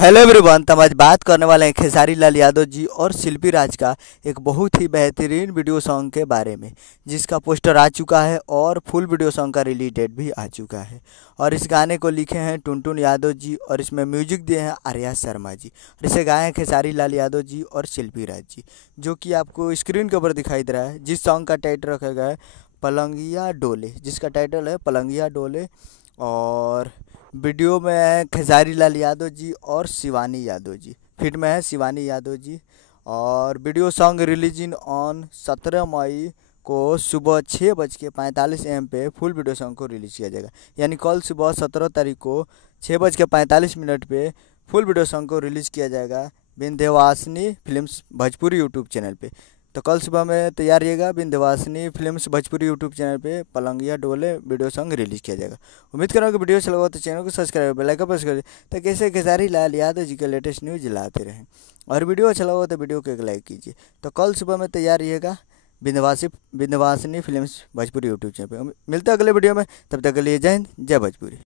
Hello everyone. तो हम आज बात करने वाले हैं खेसारी लाल यादव जी और शिल्पी राज का एक बहुत ही बेहतरीन वीडियो सॉन्ग के बारे में, जिसका पोस्टर आ चुका है और फुल वीडियो सॉन्ग का रिलीज डेट भी आ चुका है। और इस गाने को लिखे हैं टुनटुन यादव जी और इसमें म्यूजिक दिए हैं आर्या शर्मा जी और इसे गाए हैं खेसारी लाल यादव जी और शिल्पी राज जी, जो कि आपको स्क्रीन के ऊपर दिखाई दे रहा है। जिस सॉन्ग का टाइटल रखा गया है पलंगिया डोले, जिसका टाइटल है पलंगिया डोले। और वीडियो में है खेसारी लाल यादव जी और शिवानी यादव जी, फिट में है शिवानी यादव जी। और video song release in on 17 मई को सुबह 6:45 AM पे फुल वीडियो सॉन्ग को रिलीज किया जाएगा। यानी कल सुबह 17 तारीख को 6:45 पे फुल वीडियो सॉन्ग को रिलीज़ किया जाएगा Vindhyavasini films Bhojpuri YouTube channel पे। तो कल सुबह में तैयार रहिएगा, Vindhyavasini films Bhojpuri YouTube channel पे पलंगिया डोले वीडियो सॉन्ग रिलीज़ किया जाएगा। उम्मीद करूँगा कि वीडियो अच्छा लगा तो चैनल को सब्सक्राइब बेल आइकन प्रेस करिए, तो कैसे खेसारी लाल यादव जी के लेटेस्ट न्यूज़ लाते रहें। और वीडियो अच्छा लगा तो वीडियो को एक लाइक कीजिए। तो कल सुबह में तैयार रहिएगा Vindhyavasini films Bhojpuri YouTube channel पर। मिलते हैं अगले वीडियो में, तब तक के लिए जय हिंद, जय भोजपुरी।